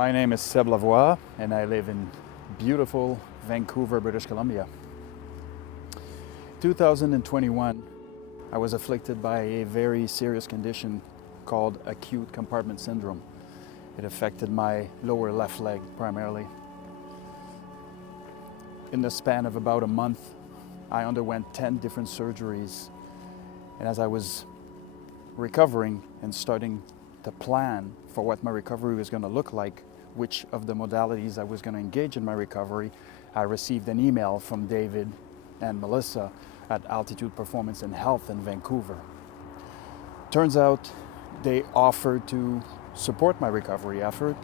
My name is Seb Lavoie and I live in beautiful Vancouver, British Columbia. 2021, I was afflicted by a very serious condition called acute compartment syndrome. It affected my lower left leg primarily. In the span of about a month, I underwent 10 different surgeries. And as I was recovering and starting to plan for what my recovery was going to look like, which of the modalities I was going to engage in my recovery, I received an email from David and Melissa at Altitude Performance and Health in Vancouver. Turns out they offered to support my recovery effort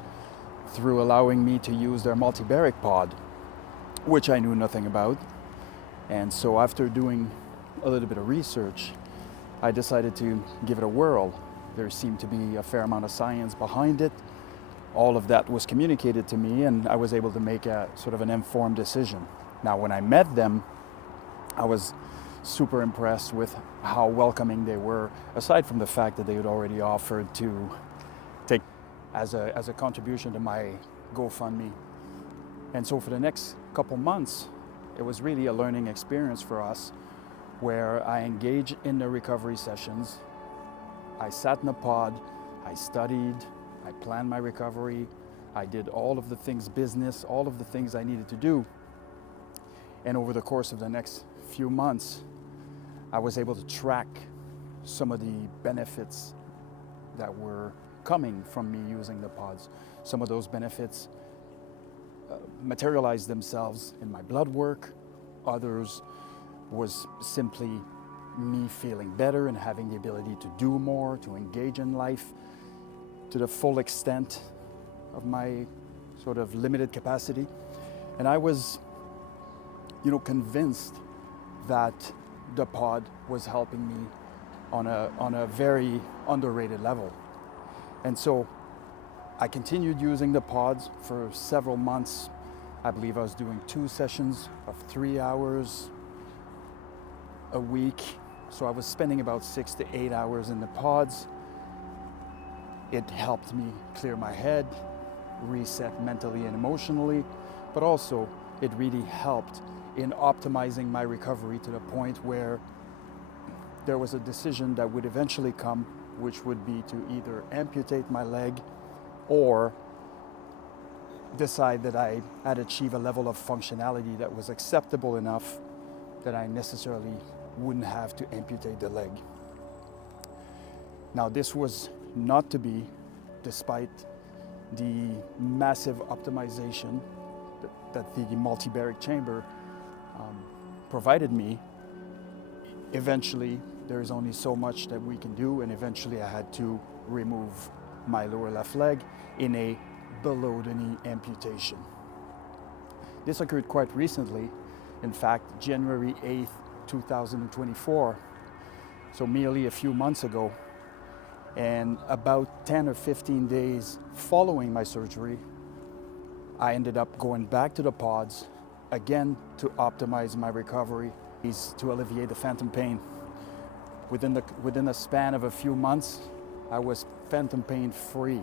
through allowing me to use their Multi-Baric pod, which I knew nothing about. And so after doing a little bit of research, I decided to give it a whirl. There seemed to be a fair amount of science behind it. All of that was communicated to me and I was able to make a sort of an informed decision. Now, when I met them, I was super impressed with how welcoming they were, aside from the fact that they had already offered to take as a contribution to my GoFundMe. And so for the next couple months, it was really a learning experience for us where I engaged in the recovery sessions. I sat in a pod, I studied, I planned my recovery, I did all of the things business, all of the things I needed to do. And over the course of the next few months, I was able to track some of the benefits that were coming from me using the pods. Some of those benefits materialized themselves in my blood work. Others was simply me feeling better and having the ability to do more, to engage in life to the full extent of my sort of limited capacity. And I was, convinced that the pod was helping me on a very underrated level. And so I continued using the pods for several months. I believe I was doing 2 sessions of 3 hours a week. So I was spending about 6 to 8 hours in the pods. It helped me clear my head, reset mentally and emotionally, but also it really helped in optimizing my recovery to the point where there was a decision that would eventually come, which would be to either amputate my leg or decide that I had achieved a level of functionality that was acceptable enough that I necessarily wouldn't have to amputate the leg. Now, this was not to be, despite the massive optimization that the Multi-Baric chamber provided me. Eventually, there is only so much that we can do, and eventually I had to remove my lower left leg in a below-the-knee amputation. This occurred quite recently, in fact, January 8th, 2024, so merely a few months ago. And about 10 or 15 days following my surgery, I ended up going back to the pods, again to optimize my recovery, to alleviate the phantom pain. Within a span of a few months, I was phantom pain free.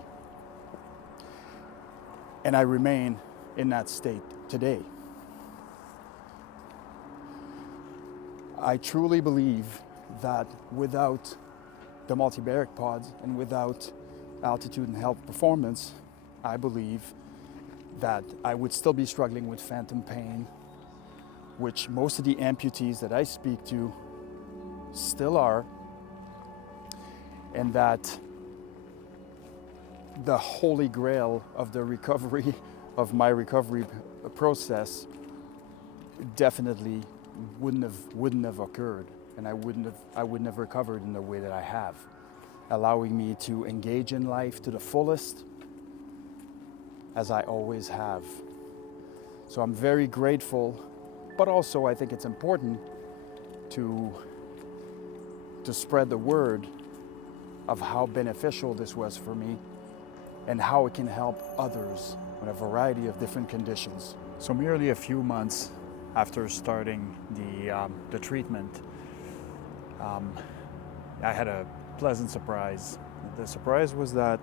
And I remain in that state today. I truly believe that without the Multi-Baric pods and without Altitude and Health Performance, I believe that I would still be struggling with phantom pain, which most of the amputees that I speak to still are, and that the holy grail of the recovery, of my recovery process, definitely wouldn't have occurred, and I wouldn't have recovered in the way that I have, allowing me to engage in life to the fullest, as I always have. So I'm very grateful, but also I think it's important to spread the word of how beneficial this was for me and how it can help others with a variety of different conditions. So merely a few months after starting the treatment, I had a pleasant surprise. The surprise was that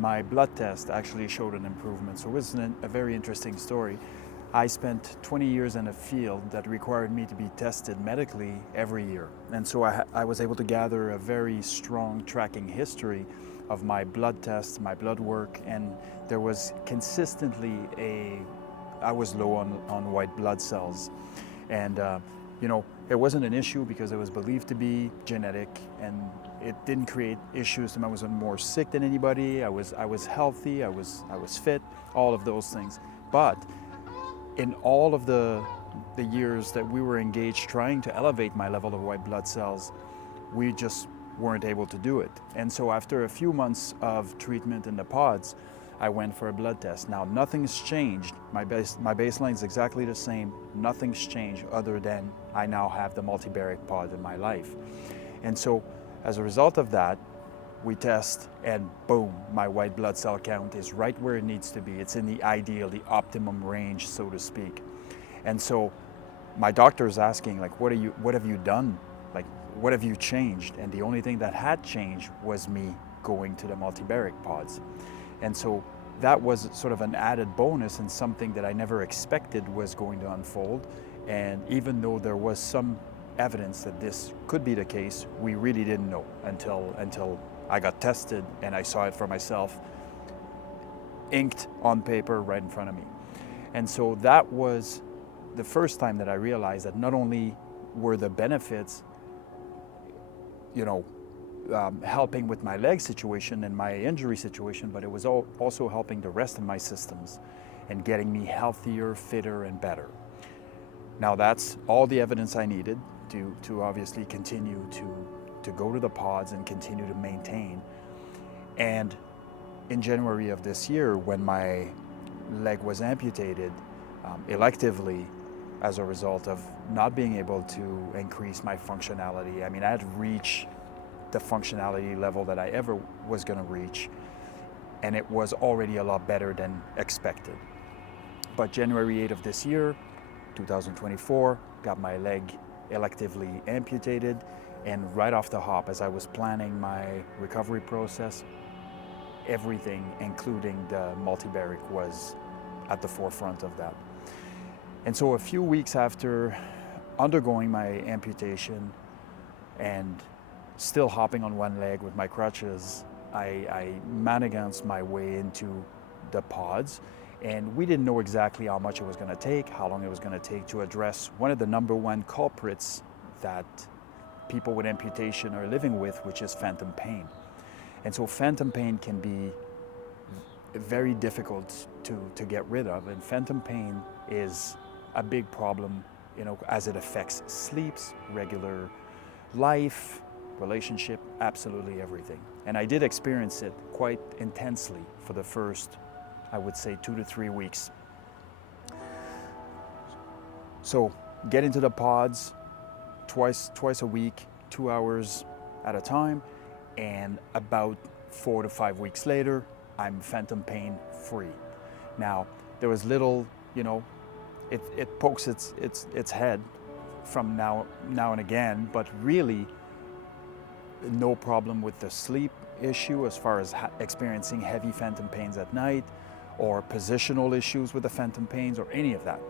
my blood test actually showed an improvement. So it was a very interesting story. I spent 20 years in a field that required me to be tested medically every year. And so I was able to gather a very strong tracking history of my blood tests, my blood work, and there was consistently I was low on white blood cells. And it wasn't an issue because it was believed to be genetic, and it didn't create issues. I wasn't more sick than anybody. I was healthy. I was fit. All of those things. But in all of the years that we were engaged trying to elevate my level of white blood cells, we just weren't able to do it. And so after a few months of treatment in the pods, I went for a blood test. Now nothing's changed. My baseline is exactly the same. Nothing's changed other than I now have the multi-baric pod in my life. And so as a result of that, we test and boom, my white blood cell count is right where it needs to be. It's in the ideal, the optimum range, so to speak. And so my doctor is asking, like, what have you done? Like, what have you changed? And the only thing that had changed was me going to the multi-baric pods. And so that was sort of an added bonus and something that I never expected was going to unfold. And even though there was some evidence that this could be the case, we really didn't know until I got tested and I saw it for myself, inked on paper right in front of me. And so that was the first time that I realized that not only were the benefits, helping with my leg situation and my injury situation, but it was also helping the rest of my systems and getting me healthier, fitter, and better. Now that's all the evidence I needed to obviously continue to go to the pods and continue to maintain. And in January of this year, when my leg was amputated electively as a result of not being able to increase my functionality, I mean, I had reached the functionality level that I ever was going to reach, and it was already a lot better than expected. But January 8th of this year, 2024, got my leg electively amputated, and right off the hop, as I was planning my recovery process, everything, including the multi-baric, was at the forefront of that. And so a few weeks after undergoing my amputation and still hopping on one leg with my crutches, I managed my way into the pods, and we didn't know exactly how much it was going to take, how long it was going to take to address one of the number one culprits that people with amputation are living with, which is phantom pain. And so phantom pain can be very difficult to get rid of, and phantom pain is a big problem, as it affects sleeps, regular life, relationship, absolutely everything. And I did experience it quite intensely for the first, I would say, 2 to 3 weeks. So get into the pods twice a week, 2 hours at a time, and about 4 to 5 weeks later, I'm phantom pain free. Now, there was little, it pokes its head from now and again, but really no problem with the sleep issue as far as experiencing heavy phantom pains at night, or positional issues with the phantom pains, or any of that.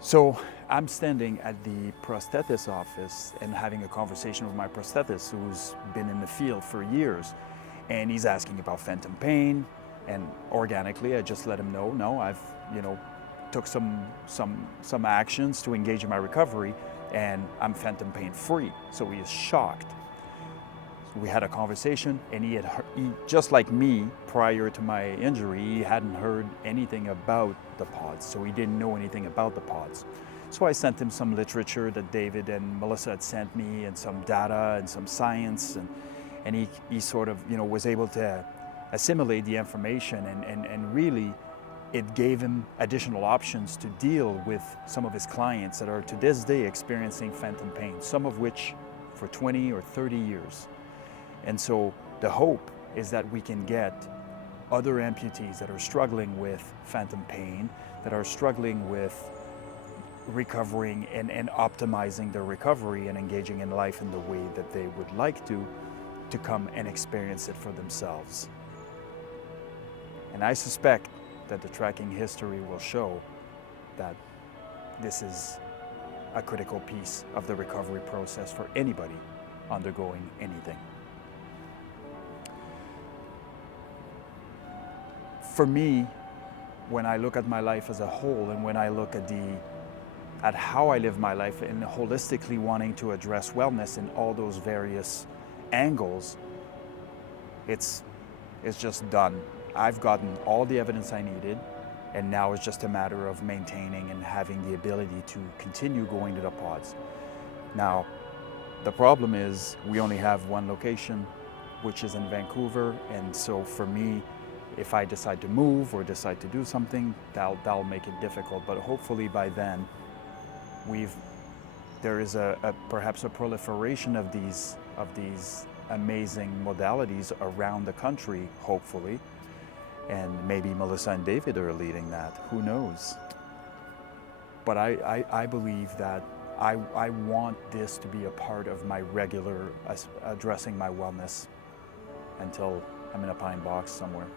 So I'm standing at the prosthetist office and having a conversation with my prosthetist, who's been in the field for years, and he's asking about phantom pain, and organically I just let him know, no, I've took some actions to engage in my recovery, and I'm phantom pain free. So he is shocked. So we had a conversation, and he just like me, prior to my injury, he hadn't heard anything about the pods, so he didn't know anything about the pods. So I sent him some literature that David and Melissa had sent me, and some data and some science, and he sort of was able to assimilate the information, and really it gave him additional options to deal with some of his clients that are to this day experiencing phantom pain, some of which for 20 or 30 years. And so the hope is that we can get other amputees that are struggling with phantom pain, that are struggling with recovering and optimizing their recovery and engaging in life in the way that they would like to come and experience it for themselves. And I suspect that the tracking history will show that this is a critical piece of the recovery process for anybody undergoing anything. For me, when I look at my life as a whole, and when I look at how I live my life and holistically wanting to address wellness in all those various angles, it's just done. I've gotten all the evidence I needed, and now it's just a matter of maintaining and having the ability to continue going to the pods. Now, the problem is we only have one location, which is in Vancouver, and so for me, if I decide to move or decide to do something, that'll make it difficult. But hopefully by then, there is perhaps a proliferation of these amazing modalities around the country, hopefully. And maybe Melissa and David are leading that, who knows? But I believe that I want this to be a part of my regular addressing my wellness until I'm in a pine box somewhere.